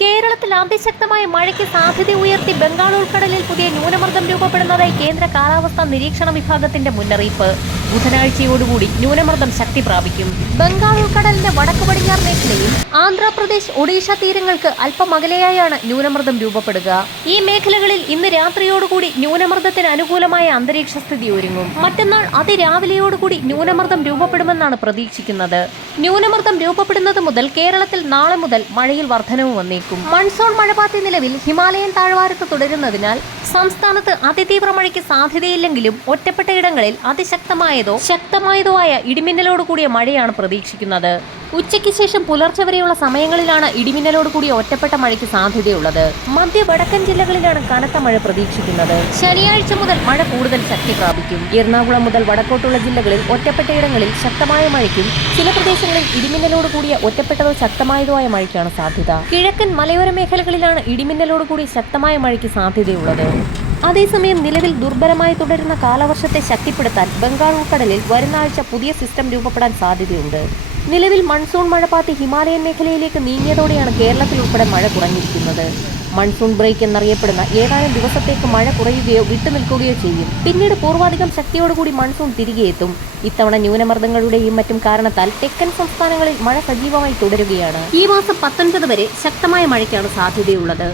കേരളത്തിൽ അതിശക്തമായ മഴയ്ക്ക് സാധ്യത ഉയർത്തി ബംഗാൾ ഉൾക്കടലിൽ പുതിയ ന്യൂനമർദ്ദം രൂപപ്പെടുന്നതായി കേന്ദ്ര കാലാവസ്ഥാ നിരീക്ഷണ വിഭാഗത്തിന്റെ മുന്നറിയിപ്പ്. ബുധനാഴ്ചയോടുകൂടി ന്യൂനമർദ്ദം ശക്തി പ്രാപിക്കും. ബംഗാൾ ഉൾക്കടലിന്റെ വടക്ക് പടിഞ്ഞാറ് മേഖലയിൽ ആന്ധ്രാപ്രദേശ് ഒഡീഷ തീരങ്ങൾക്ക് അല്പം അകലെയായാണ് ന്യൂനമർദ്ദം രൂപപ്പെടുക. ഈ മേഖലകളിൽ ഇന്ന് രാത്രിയോടുകൂടി ന്യൂനമർദ്ദത്തിന് അനുകൂലമായ അന്തരീക്ഷ സ്ഥിതി ഒരുങ്ങും. മറ്റന്നാൾ അതിരാവിലെയോടുകൂടി ന്യൂനമർദ്ദം രൂപപ്പെടുമെന്നാണ് പ്രതീക്ഷിക്കുന്നത്. ന്യൂനമർദ്ദം രൂപപ്പെടുന്നത് മുതൽ കേരളത്തിൽ നാളെ മുതൽ മഴയിൽ വർധനവ് വന്നേക്കും. മൺസൂൺ മഴപാത്തി നിലവിൽ ഹിമാലയൻ താഴ്വാരത്ത് തുടരുന്നതിനാൽ സംസ്ഥാനത്ത് അതിതീവ്ര മഴയ്ക്ക് സാധ്യതയില്ലെങ്കിലും ഒറ്റപ്പെട്ട ഇടങ്ങളിൽ ശക്തമായതോ ആയ ഇടിമിന്നലോട് കൂടിയ മഴയാണ് പ്രതീക്ഷിക്കുന്നത്. ഉച്ചയ്ക്ക് ശേഷം പുലർച്ചെ വരെയുള്ള സമയങ്ങളിലാണ് ഇടിമിന്നലോട് കൂടിയ ഒറ്റപ്പെട്ട മഴയ്ക്ക് സാധ്യതയുള്ളത്. മധ്യ വടക്കൻ ജില്ലകളിലാണ് കനത്ത മഴ പ്രതീക്ഷിക്കുന്നത്. ശനിയാഴ്ച മുതൽ മഴ കൂടുതൽ ശക്തി പ്രാപിക്കും. എറണാകുളം മുതൽ വടക്കോട്ടുള്ള ജില്ലകളിൽ ഒറ്റപ്പെട്ട ഇടങ്ങളിൽ ശക്തമായ മഴയ്ക്കും ചില പ്രദേശങ്ങളിൽ ഇടിമിന്നലോട് കൂടിയ ഒറ്റപ്പെട്ടതോ ശക്തമായതോ ആയ മഴയ്ക്കാണ് സാധ്യത. കിഴക്കൻ മലയോര മേഖലകളിലാണ് ഇടിമിന്നലോട് കൂടി ശക്തമായ മഴയ്ക്ക് സാധ്യതയുള്ളത്. അതേസമയം നിലവിൽ ദുർബലമായി തുടരുന്ന കാലവർഷത്തെ ശക്തിപ്പെടുത്താൻ ബംഗാൾ ഉൾക്കടലിൽ വരുന്ന ആഴ്ച പുതിയ സിസ്റ്റം രൂപപ്പെടാൻ സാധ്യതയുണ്ട്. നിലവിൽ മൺസൂൺ മഴപാത്തി ഹിമാലയൻ മേഖലയിലേക്ക് നീങ്ങിയതോടെയാണ് കേരളത്തിൽ ഉൾപ്പെടെ മഴ കുറഞ്ഞിരിക്കുന്നത്. മൺസൂൺ ബ്രേക്ക് എന്നറിയപ്പെടുന്ന ഏതാനും ദിവസത്തേക്ക് മഴ കുറയുകയോ വിട്ടുനിൽക്കുകയോ ചെയ്യും. പിന്നീട് പൂർവാധികം ശക്തിയോടുകൂടി മൺസൂൺ തിരികെ എത്തും. ഇത്തവണ ന്യൂനമർദ്ദങ്ങളുടെയും മറ്റും കാരണത്താൽ തെക്കൻ സംസ്ഥാനങ്ങളിൽ മഴ സജീവമായി തുടരുകയാണ്. ഈ മാസം 19 വരെ ശക്തമായ മഴയ്ക്കാണ് സാധ്യതയുള്ളത്.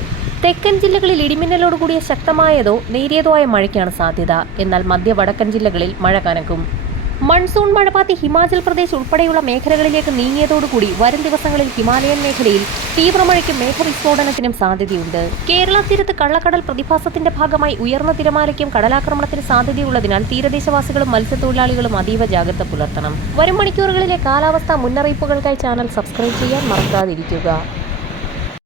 തെക്കൻ ജില്ലകളിൽ ഇടിമിന്നലോട് കൂടിയ ശക്തമായതോ നേരിയതോ ആയ മഴയ്ക്കാണ് സാധ്യത. എന്നാൽ മധ്യ വടക്കൻ ജില്ലകളിൽ മഴ കനക്കും. മൺസൂൺ മഴപാത്തി ഹിമാചൽ പ്രദേശ് ഉൾപ്പെടെയുള്ള മേഖലകളിലേക്ക് നീങ്ങിയതോടുകൂടി വരും ദിവസങ്ങളിൽ ഹിമാലയൻ മേഖലയിൽ തീവ്രമഴയ്ക്കും മേഘവിസ്ഫോടനത്തിനും സാധ്യതയുണ്ട്. കേരള തീരത്ത് കള്ളക്കടൽ പ്രതിഭാസത്തിന്റെ ഭാഗമായി ഉയർന്ന തിരമാലയ്ക്കും കടലാക്രമണത്തിന് സാധ്യതയുള്ളതിനാൽ തീരദേശവാസികളും മത്സ്യത്തൊഴിലാളികളും അതീവ ജാഗ്രത പുലർത്തണം. വരും മണിക്കൂറുകളിലെ കാലാവസ്ഥാ മുന്നറിയിപ്പുകൾക്കായി ചാനൽ സബ്സ്ക്രൈബ് ചെയ്യാൻ മറക്കാതിരിക്കുക.